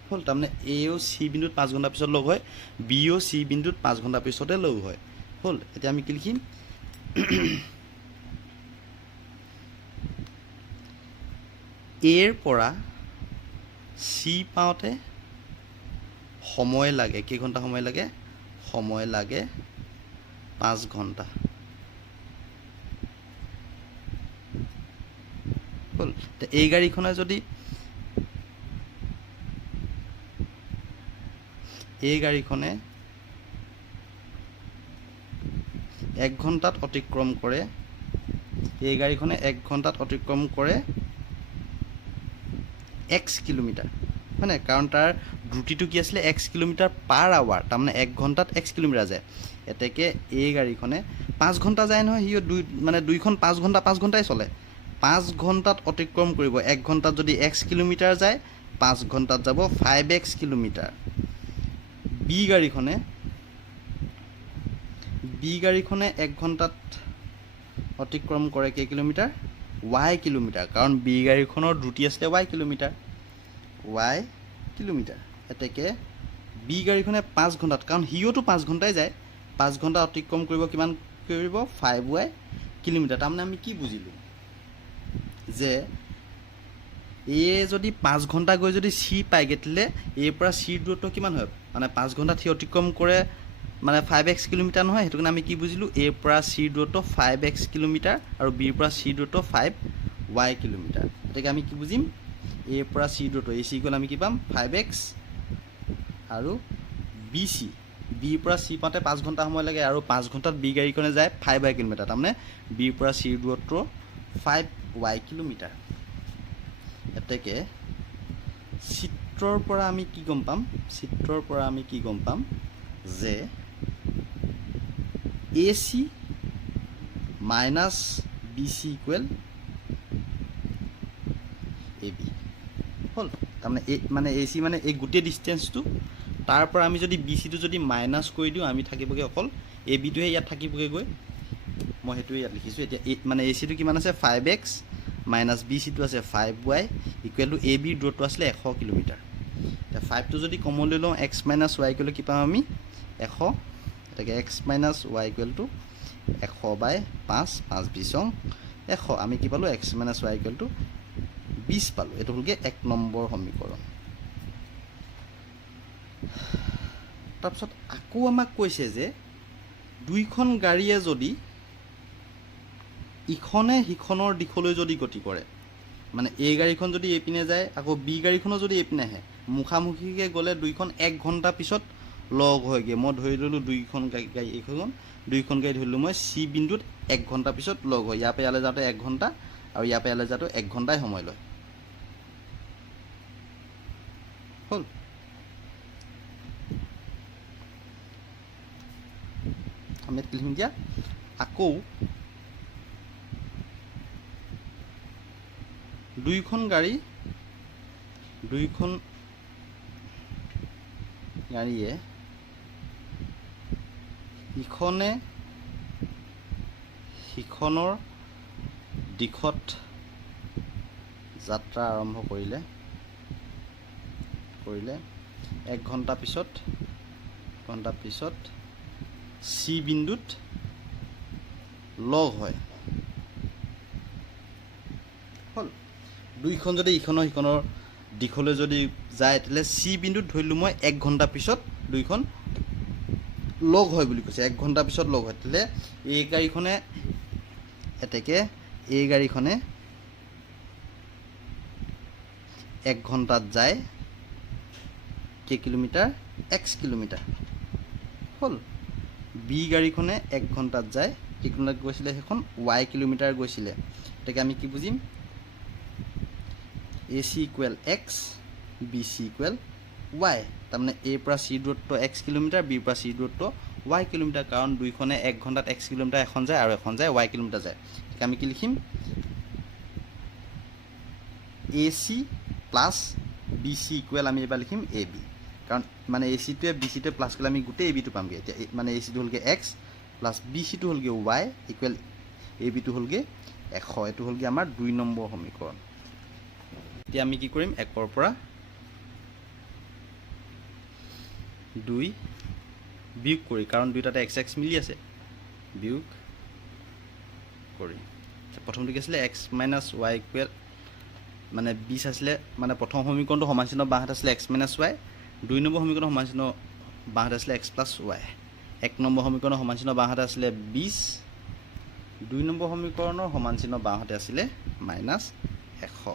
হল তাৰমানে A ও C বিন্দুত 5 ঘণ্টা পিছত লগ হয় B ও C বিন্দুত 5 ঘণ্টা পিছতে লগ হয় হল এতিয়া আমি কি লিখিম A ৰ পৰা C পাওঁতে সময় লাগে কি ঘণ্টা সময় লাগে 5 ঘণ্টা হল তে এই গাড়ীখনে যদি এই গাড়ীখনে 1 ঘণ্টাত অতিক্ৰম কৰে এই গাড়ীখনে 1 ঘণ্টাত অতিক্ৰম কৰে x কিলোমিটাৰ হয় নাই, কাৰণ তাৰ দ্ৰুতিটো কি আছিলে x কিলোমিটাৰ পাৰ আৱাৰ, তাৰমানে 1 ঘণ্টাত x কিলোমিটাৰ যায়। এতেকে এই গাড়ীখনে 5 ঘণ্টা যায় নহয়, সিও দুইখন 5 ঘণ্টাই চলে। 5 ঘণ্টাত অতিক্ৰম কৰিব। 1 ঘণ্টাত যদি x কিলোমিটাৰ যায়, 5 ঘণ্টাত যাব 5x কিলোমিটাৰ। বি গাড়ীখনে 1 ঘণ্টাত অতিক্ৰম কৰে কেই কিলোমিটাৰ? y কিলোমিটাৰ, কাৰণ বি গাড়ীখনৰ দ্ৰুতি আছিলে y কিলোমিটাৰ। এতেকে বি গাড়ীখনে 5 ঘণ্টাত, কাৰণ সিওতো 5 ঘণ্টাই যায়, 5 ঘণ্টা অতিক্ৰম কৰিব, কিমান কৰিব? 5y kilometre. তাৰমানে আমি কি বুজিলোঁ যে যদি 5 ঘণ্টা গৈ যদি চি পায়গৈ, তেতিয়াহ'লে এৰ পৰা চিৰ দূৰত্ব কিমান হয়? মানে 5 ঘণ্টাত সি অতিক্ৰম কৰে, মানে 5x কিলোমিটাৰ নহয়। সেইটো কাৰণে আমি কি বুজিলোঁ? এৰ পৰা চিৰ দূৰত্ব 5x কিলোমিটাৰ আৰু বিৰ পৰা চিৰ দূৰত্ব 5y কিলোমিটাৰ। গতিকে আমি কি বুজিম? এৰ পৰা চিৰ দূৰত্ব, এ চি গ'লে আমি কি পাম? 5x আৰু বিৰ পৰা চি পাওঁতে 5 ঘণ্টা সময় লাগে, আৰু 5 ঘণ্টাত বি গাড়ীখনে যায় 5y কিলোমিটাৰ। তাৰমানে বিৰ পৰা চিৰ দূৰত্ব 5y কিলোমিটাৰ। এতেকে চিত্ৰৰ পৰা আমি কি গম পাম? যে AC minus BC equal AB হ'ল। তাৰমানে AC মানে এই গোটেই ডিষ্টেঞ্চটো, তাৰ পৰা আমি যদি BCটো যদি মাইনাছ কৰি দিওঁ, আমি থাকিবগৈ অকল ABটোহে ইয়াত থাকিবগৈ গৈ। মই সেইটোৱে ইয়াত লিখিছোঁ। এতিয়া মানে ACটো কিমান আছে? 5x মাইনাছ BCটো আছে 5y ইকুৱেল টু ABৰ দূৰত্ব আছিলে 100 কিলোমিটাৰ। এতিয়া 5টো যদি কমন লৈ লওঁ, x minus y equal two কি পাম আমি? 100। এতেকে x minus y equal two 100/5, 5 20 100। আমি কি পালোঁ? x minus y equal two 20 পালোঁ। এইটো হ'লগৈ 1 নম্বৰ সমীকৰণ। তাৰপিছত আকৌ আমাক কৈছে যে দুইখন গাড়ীয়ে যদি ইখনে সিখনৰ দিশলৈ যদি গতি কৰে, মানে এই গাড়ীখন যদি এইপিনে যায়, আকৌ বি গাড়ীখনো যদি এইপিনে আহে, মুখামুখিকৈ গ'লে দুইখন 1 ঘণ্টা পিছত লগ হয়গৈ। মই ধৰি ল'লোঁ দুইখন গাড়ী ধৰি ল'লোঁ মই চি বিন্দুত 1 ঘণ্টা পিছত লগ হয়। ইয়াৰ পৰা ইয়ালৈ যাওঁতে 1 ঘণ্টা, আৰু ইয়াৰ পৰা ইয়ালৈ যাওঁতে 1 ঘণ্টাই সময় লয়। হ'ল। আমি লিখিম এতিয়া আকৌ দুইখন গাড়ীয়ে ইখনে সিখনৰ দিশত যাত্ৰা আৰম্ভ কৰিলে 1 ঘণ্টা পিছত চি বিন্দুত লগ হয়। হ'ল। দুইখন যদি ইখনৰ সিখনৰ দিশলৈ যদি যায়, তেতিয়াহ'লে চি বিন্দুত ধৰিলোঁ মই 1 ঘণ্টা পিছত দুইখন লগ হয় বুলি কৈছে। 1 ঘণ্টা পিছত লগ হয়। তেতিয়াহ'লে এই গাড়ীখনে 1 ঘণ্টাত যায় কেই কিলোমিটাৰ? x kilometre. হ'ল। বি গাড়ীখনে 1 ঘণ্টাত যায় কেই কিলোমিটাৰ গৈছিলে? সেইখন y কিলোমিটাৰ গৈছিলে। গতিকে আমি কি বুজিম? AC equal x, BC equal y। তাৰমানে এৰ পৰা চি দূৰত্ব x কিলোমিটাৰ, বিৰ পৰা চি দূৰত্ব y কিলোমিটাৰ, কাৰণ দুইখনে 1 ঘণ্টাত x কিলোমিটাৰ এখন যায় আৰু এখন যায় y কিলোমিটাৰ যায়। গতিকে আমি কি লিখিম? AC প্লাছ BC ইকুৱেল আমি এবাৰ লিখিম AB, কাৰণ মানে ACটোৱে BCটোৱে প্লাছ কৰিলে আমি গোটেই ABটো পামগৈ। এতিয়া মানে ACটো হ'লগৈ x প্লাছ BCটো হ'লগৈ y ইকুৱেল ABটো হ'লগৈ 100। এইটো হ'লগৈ আমাৰ 2 নম্বৰ সমীকৰণ। এতিয়া আমি কি কৰিম? 1ৰ পৰা 2 বিয়োগ কৰি, কাৰণ দুইটাতে x মিলি আছে, বিয়োগ কৰি প্ৰথমটো কি আছিলে? x মাইনাছ y ইকুৱেল মানে 20 আছিলে। মানে প্ৰথম সমীকৰণটো সমানচিহ্ন বাওঁহাতে আছিলে x মাইনাছ y, 2 নম্বৰ সমীকৰণৰ সমানচিহ্ন বাওঁহাতে আছিলে x প্লাছ y। 1 নম্বৰ সমীকৰণৰ সমানচিহ্ন বাওঁহাতে আছিলে 20, 2 নম্বৰ সমীকৰণৰ সমানচিহ্ন বাওঁহাতে আছিলে মাইনাছ 100।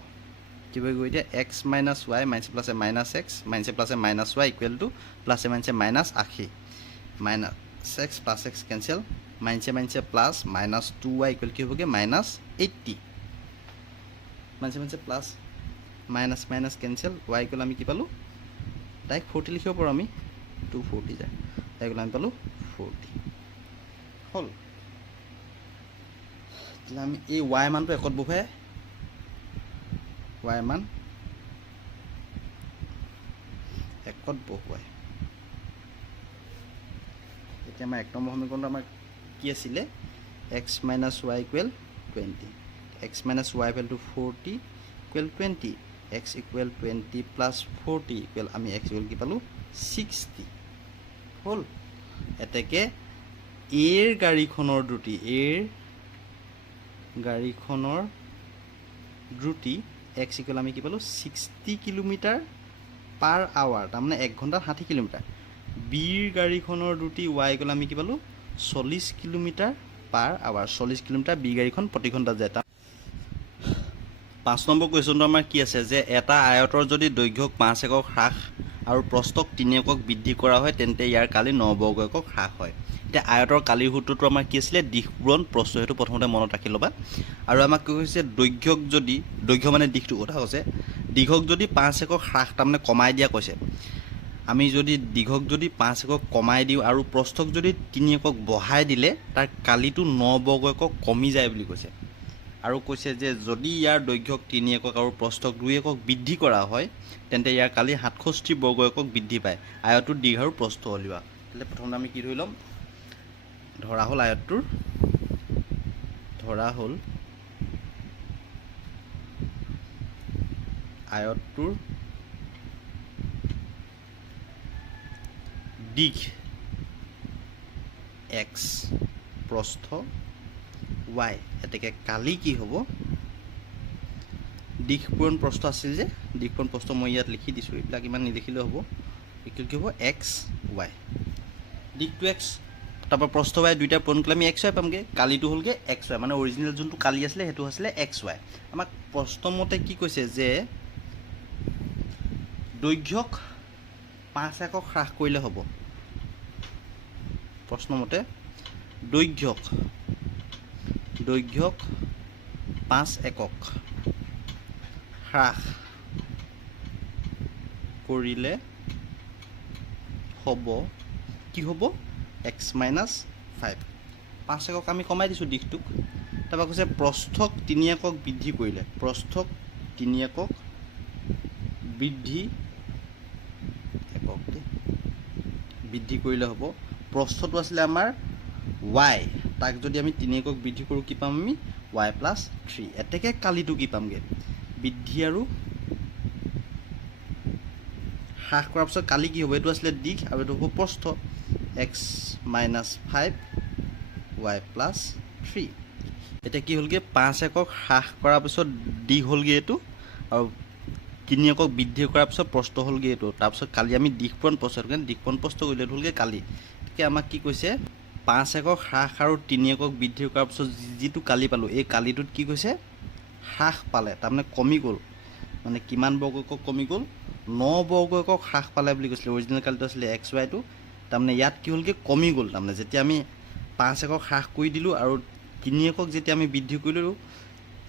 কি হৈ গৈ এতিয়া? x মাইনাছ y মাইনাছ প্লাছে মাইনাছ x মাইনাছে প্লাছে মাইনাছ y ইকুৱেল টু প্লাছে মাইনাছে minus 80। Minus x plus x cancel, মাইনাছে প্লাছ মাইনাছ 2y ইকুৱেল কি হ'বগৈ? মাইনাছ 80। মাইনাছে plus minus minus cancel y equal আমি কি পালোঁ ডাইৰেক্ট 40 লিখিব পাৰোঁ আমি 240 যায় y ইকুৱেল আমি পালোঁ 40 হ'ল তেতিয়াহ'লে আমি এই y মানটো একত বহুৱাই y মান একত বহুৱাই এতিয়া আমাৰ 1 নম্বৰ সমীকৰণটো আমাৰ কি আছিলে x minus y equal 20 x minus y equal to 40 equal 20 x equal 20 plus 40 equal আমি x equal কি পালোঁ 60 হ'ল এতেকে এৰ গাড়ীখনৰ দ্ৰুতি x equal আমি কি পালোঁ 60 কিলোমিটাৰ পাৰ আৱাৰ তাৰমানে 1 ঘণ্টাত 60 কিলোমিটাৰ বিৰ গাড়ীখনৰ দ্ৰুতি y equal আমি কি পালোঁ 40 kilometre per hour 40 kilometre B গাড়ীখন প্ৰতি ঘণ্টাত যায় 5 নম্বৰ কুৱেশ্যনটো আমাৰ কি আছে যে এটা আয়তৰ যদি দৈৰ্ঘ্যক 5 একক হ্ৰাস আৰু প্ৰস্থক 3 একক বৃদ্ধি কৰা হয় তেন্তে ইয়াৰ কালি 9 বৰ্গ একক হ্ৰাস হয় এতিয়া আয়তৰ কালিৰ সূত্ৰটো আমাৰ কি আছিলে দিশ পূৰণ প্ৰস্থ হেতু প্ৰথমতে মনত ৰাখি ল'বা আৰু আমাক কি কৈছে দৈৰ্ঘ্য মানে দিশটো কথা কৈছে দীঘক যদি 5 একক হ্ৰাস তাৰমানে কমাই দিয়া কৈছে আমি যদি দীঘক যদি 5 একক কমাই দিওঁ আৰু প্ৰস্থক যদি 3 একক বঢ়াই দিলে তাৰ কালিটো 9 বৰ্গ একক কমি যায় বুলি কৈছে আৰু কৈছে যে যদি ইয়াৰ দৈৰ্ঘ্যক 3 একক আৰু প্ৰস্থক 2 একক বৃদ্ধি কৰা হয় তেন্তে ইয়াৰ কালি 67 বৰ্গ একক বৃদ্ধি পায় আয়তটোৰ দীঘ আৰু প্ৰস্থ উলিওৱা তেলে প্ৰথমে আমি কি ধৰি ল'ম ধৰা হ'ল আয়তটোৰ দিশ x প্ৰস্থ y এতেকে কালি কি হ'ব দিশ পূৰণ প্ৰস্থ আছিল যে দিশ পূৰণ প্ৰস্থ মই ইয়াত লিখি দিছোঁ এইবিলাক ইমান নিলিখিলেও হ'ব ইকুৱেল কি হ'ব x y দিশটো x তাৰপৰা প্ৰস্থ y দুইটা পূৰণ কৰিলে আমি x y পামগৈ কালিটো হ'লগৈ x y মানে অৰিজিনেল যোনটো কালি আছিলে সেইটো আছিলে x y আমাক প্ৰশ্নমতে কি কৈছে যে দৈৰ্ঘ্যক 5 একক হ্ৰাস কৰিলে হ'ব প্ৰশ্নমতে দৈৰ্ঘ্যক 5 একক হ্ৰাস কৰিলে হ'ব কি হ'ব x minus 5 5 একক আমি কমাই দিছোঁ দিশটোক তাৰপৰা কৈছে প্ৰস্থক 3 একক বৃদ্ধি কৰিলে প্ৰস্থক 3 একক বৃদ্ধি কৰিলে হ'ব প্ৰস্থটো আছিলে আমাৰ y তাক যদি আমি 3 একক বৃদ্ধি কৰোঁ কি পাম আমি y plus 3 এতেকে কালিটো কি পামগে বৃদ্ধি আৰু হ্ৰাস কৰাৰ পিছত কালি কি হ'ব এইটো আছিলে দিশ আৰু এইটো হ'ব প্ৰস্থ x minus 5 y plus 3 এতিয়া কি হ'লগে 5 একক হ্ৰাস কৰাৰ পিছত দিশ হ'লগে এইটো আৰু 3 একক বৃদ্ধি কৰাৰ পিছত প্ৰস্থ হ'লগে এইটো তাৰপিছত কালি আমি দিশ পূৰণ প্ৰস্থ কাৰণে দিশ পূৰণ প্ৰস্থ কৰিলে হ'লগে কালি গতিকে আমাক কি কৈছে 5 একক হ্ৰাস আৰু 3 একক বৃদ্ধি কৰাৰ পিছত যিটো কালি পালোঁ এই কালিটোত কি কৈছে হ্ৰাস পালে তাৰমানে কমি গ'ল মানে কিমান বৰ্গ একক কমি গ'ল 9 বৰ্গ একক হ্ৰাস পালে বুলি কৈছিলে অৰিজিনেল কালিটো আছিলে x y টো তাৰমানে ইয়াত কি হ'লগে কমি গ'ল তাৰমানে যেতিয়া আমি 5 একক হ্ৰাস কৰি দিলোঁ আৰু 3 একক যেতিয়া আমি বৃদ্ধি কৰিলোঁ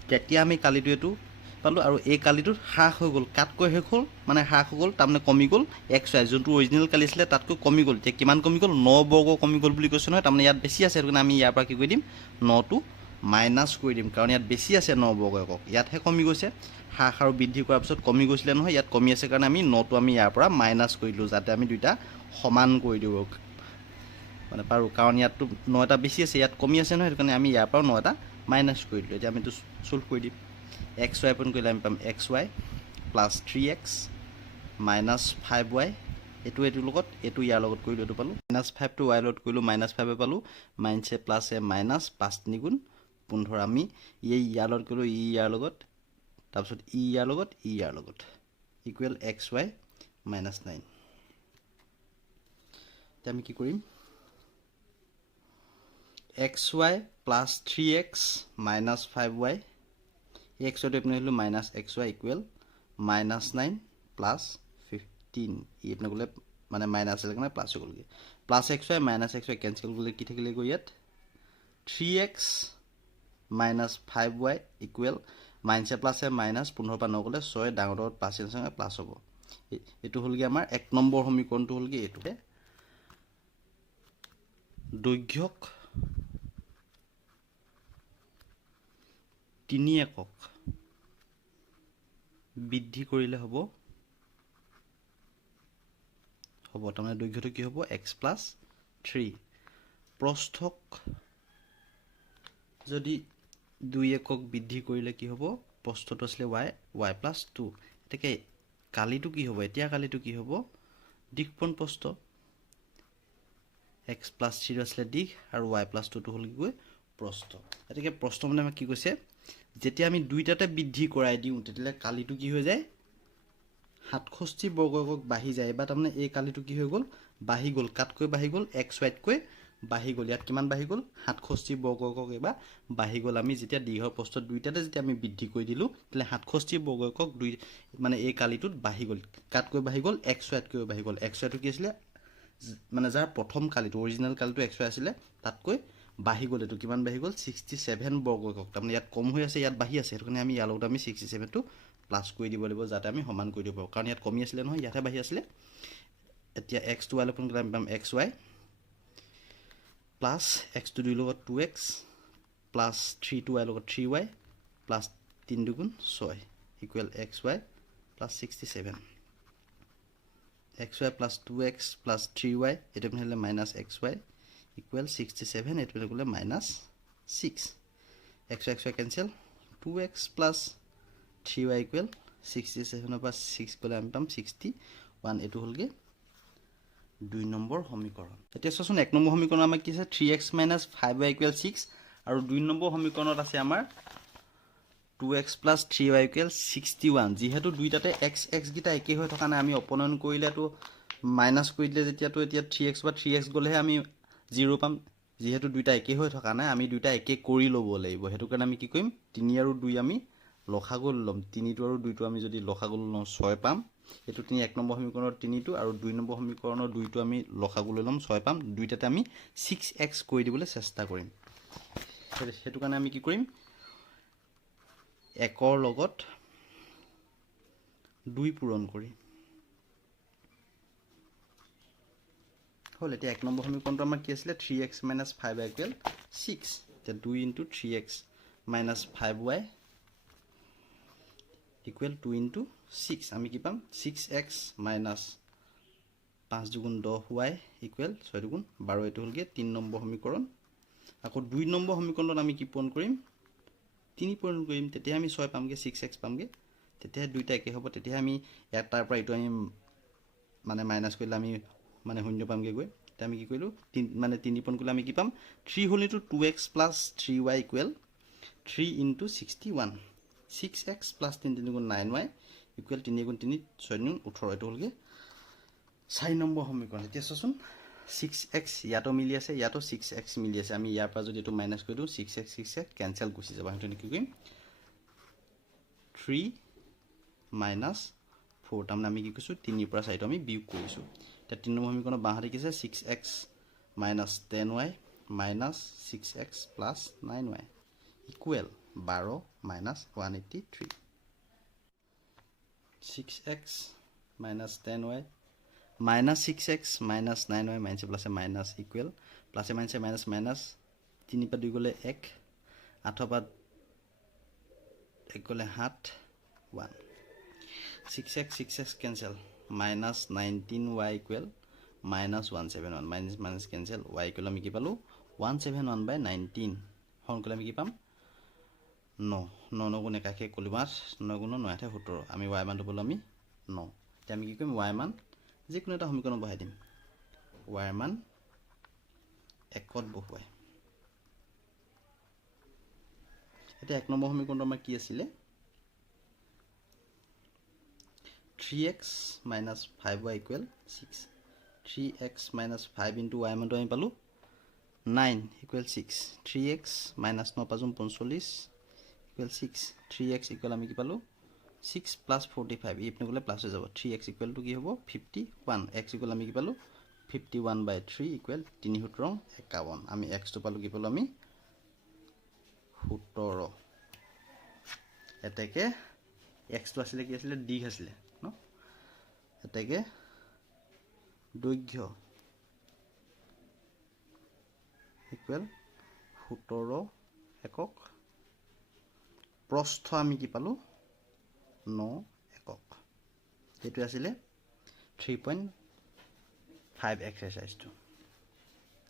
তেতিয়া আমি কালিটো এইটো পালোঁ আৰু এই কালিটোত হ্ৰাস হৈ গ'ল কাটকৈ শেষ হ'ল মানে হ্ৰাস হৈ গ'ল তাৰমানে কমি গ'ল x y যোনটো অৰিজিনেল কালি আছিলে তাতকৈ কমি গ'ল এতিয়া কিমান কমি গ'ল 9 বৰ্গ কমি গ'ল বুলি কৈছে নহয় তাৰমানে ইয়াত বেছি আছে সেইটো কাৰণে আমি ইয়াৰ পৰা কি কৰি দিম 9টো মাইনাছ কৰি দিম কাৰণ ইয়াত বেছি আছে 9 বৰ্গ একক ইয়াতহে কমি গৈছে হ্ৰাস আৰু বৃদ্ধি কৰাৰ পিছত কমি গৈছিলে নহয় ইয়াত কমি আছে কাৰণে আমি 9টো আমি ইয়াৰ পৰা মাইনাছ কৰি দিলোঁ যাতে আমি দুইটা সমান কৰি দিওঁ মানে পাৰোঁ কাৰণ ইয়াততো 9টা বেছি আছে ইয়াত কমি আছে নহয় সেইটো কাৰণে আমি ইয়াৰ পৰা 9টা মাইনাছ কৰি দিলোঁ এতিয়া আমি এইটো চল্ভ কৰি দিম x y পূৰণ কৰিলে আমি পাম x y plus 3x minus 5y এইটোৰ লগত এইটো ইয়াৰ লগত কৰিলোঁ এইটো পালোঁ -5 টো y লগত কৰিলোঁ -5 পালোঁ মাইনাছে প্লাছে মাইনাছ 5 3 গুণ 15 আমি ইয়াৰ লগত কৰিলোঁ ইয়াৰ লগত তাৰপিছত ইয়াৰ লগত ইকুৱেল x y -9 এতিয়া আমি কি কৰিম x y plus 3x minus 5y x টো আপুনি লিখিলোঁ minus x y equal -9 plus 15 এইপিনে গ'লে মানে মাইনাছ আছিল কাৰণে প্লাছ হৈ গ'লগৈ plus x y minus x y cancel কৰিলে কি থাকিলেগৈ ইয়াত 3x minus 5y ইকুৱেল মাইনাছে প্লাছে মাইনাছ 15 পৰা 9 গ'লে 6 ডাঙৰ ডাঙৰ প্লাছ চিন প্লাছ হ'ব এইটো হ'লগৈ আমাৰ 1 নম্বৰ সমীকৰণটো হ'লগৈ এইটো দৈৰ্ঘ্যক 3 একক বৃদ্ধি কৰিলে হ'ব তাৰমানে দৈৰ্ঘ্যটো কি হ'ব x + 3 প্ৰস্থক যদি 2 একক বৃদ্ধি কৰিলে কি হ'ব প্ৰস্থটো আছিলে y + 2 এটাকে কালিটো কি হ'ব এতিয়া কালিটো কি হ'ব দিকপন প্ৰস্থ x + 3 আছিলে দিক আৰু y + 2 টো হ'ল কি কয় প্ৰস্থ এটাকে প্ৰস্থ মানে আমাক কি কৈছে যেতিয়া আমি দুইটাতে বৃদ্ধি কৰাই দিওঁ তেতিয়ালে কালিটো কি হৈ যায় 67 বৰ্গ একক বাঢ়ি যায় বা তাৰমানে এই কালিটো কি হৈ গ'ল বাঢ়ি গ'ল কাটকৈ বাঢ়ি গ'ল x y তকৈ বাঢ়ি গ'ল ইয়াত কিমান বাঢ়ি গ'ল 67 বৰ্গ একক এবা বাঢ়ি গ'ল আমি যেতিয়া দীঘৰ প্ৰস্থ দুইটাতে যেতিয়া আমি বৃদ্ধি কৰি দিলো তেলে 67 বৰ্গ একক দুই মানে এই কালিটোত বাঢ়ি গ'ল কাটকৈ বাঢ়ি গ'ল x y তকৈ বাঢ়ি গ'ল x y টো কি আছিল মানে যাৰ প্ৰথম কালিটো অৰিজিনাল কালিটো x y আছিল তাতকৈ বাঢ়ি গ'ল এটো কিমান বাঢ়ি গ'ল 67 বৰ্গ একক তাৰমানে ইয়াত কম হৈ আছে ইয়াত বাঢ়ি আছে সেইটো কাৰণে আমি ইয়াৰ লগত আমি 67 টো প্লাস কৰি দিব লাগিব যাতে আমি সমান কৰি দিব পাৰো কাৰণ ইয়াত কমি আছিল নহয় ইয়াতে বাঢ়ি আছিল এতিয়া x টো y লপন কৰি পাম xy প্লাস x টো 2 লগত 2x প্লাস 3 টো y লগত 3y প্লাস 3 দুগুণ 6 equal xy plus 67 xy plus 2x plus 3y এটা হলে মাইনাস xy ইকুৱেল 67 এটা হলে minus 6 xy cancel 2x plus 3y equal 67 পৰা 6 গলে আমি পাম 61 এটো হলগে 2 নম্বৰ সমীকৰণ এতিয়া চোন 1 নম্বৰ সমীকৰণ আমাৰ কি আছে 3x - 5y = 6 আৰু 2 নম্বৰ সমীকৰণত আছে আমাৰ 2x + 3y = 61 যেহেতু দুইটাতে x x গিটা একে হৈ থকা নাই আমি অপনয়ন কৰিলেটো মাইনাস কৰি দিলে যেতিয়াটো এতিয়া 3x বা 3x গলেহে আমি 0 পাম যেহেতু দুইটা একে হৈ থকা নাই আমি দুইটা একে কৰি লব লাগিব হেতু কাৰণে আমি কি কৰিম 3 আৰু 2 আমি লখাগু লম 3 টো আৰু 2 টো আমি যদি লখাগু লম 6 পাম এটো 1 নম্বৰ সমীকৰণৰ 3 টো আৰু 2 নম্বৰ সমীকৰণৰ 2 টো আমি লখাগু লম 6 পাম দুইটাতে আমি 6x কৰি দিবলৈ চেষ্টা কৰিম হেতু কাৰণে আমি কি কৰিম 1 ৰ লগত 2 পূৰণ কৰি হল এতিয়া 1 নম্বৰ সমীকৰণটো আমাৰ কি আছিল 3x - 5y = 6 এতিয়া 2 * 3x - 5y equal 2 into 6 আমি কি পাম 6x minus 5 দুগুণ 10y equal 6 দুগুণ 12 এটো হলগে 3 নম্বৰ সমীকৰণ আকৌ 2 নম্বৰ সমীকৰণত আমি কি পূৰণ কৰিম 3 পূৰণ কৰিম তেতিয়া আমি 6 পামগে 6x পামগে তেতিয়া দুইটা একে হ'ব তেতিয়া আমি ইয়াৰ তাৰ পৰা এটো আমি মানে মাইনাস কৰিলে আমি মানে শূন্য পামগে গৈ তেতিয়া আমি কি কৰিলো মানে 3 পূৰণ কৰিলে আমি কি পাম 3 হল into 2x + 3y equal 3 into 61 6x plus 3 3 9y equal 3 3 6 18 এটো হলগে 4 নম্বৰ সমীকৰণ এতিয়া চোন 6x ইয়াতো মিলি আছে ইয়াতো 6x মিলি আছে আমি ইয়াৰ পৰা যদি এটো মাইনাস কৰি দিও 6x 6x ক্যান্সেল গুচি যাব হেতু কি কৰিম 3 - 4 তাৰমানে আমি কি কৈছো 3 পৰা 4 আমি বিয়োগ কৰিছো এতিয়া 3 নম্বৰ সমীকৰণৰ বাহাতে কি আছে 6x - 10y - 6x + 9y equal 12 - 183 6x - 10y - 6x - 9y minus plus minus equal plus minus minus minus 3 পা 2 গলে 1 8 পা 1 গলে 7 1 6x 6x cancel minus 19y equal minus 171 minus minus cancel y equal আমি কি পালো 171/19 হন কলে আমি কি পাম 9 9 গুণ একাকে কলি 8 9 গুণ 9 8 17 আমি y মানটো বলো আমি 9 এতিয়া আমি কি কৰিম y মান যে কোনো এটা সমীকৰণ বহাই দিম y মান 1ত বহাই এটা 1 নম্বৰ সমীকৰণটো আমাৰ কি আছিল 3x - 5y = 6 3x - 5 into y মানটো আমি পালো 9 equal 6 3x - 9 5 45 equal 6 3x equal আমি কি পালো 6 plus 45 এই আপনি গলে প্লাস হৈ যাব 3x equal to কি হ'ব 51 x equal আমি কি পালো 51/3 equal 3 সূত্ৰং 51 আমি x টো পালো কি পালো আমি 17 এতেকে এক্সটো আছিলে কি আছিলে দিঘ আছিলে ন এতেকে দৈৰ্ঘ্য ইকুৱেল 17 একক প্ৰস্থ আমি কি পালোঁ 9 একক এইটো আছিলে 3.5 এক্সাৰচাইজটো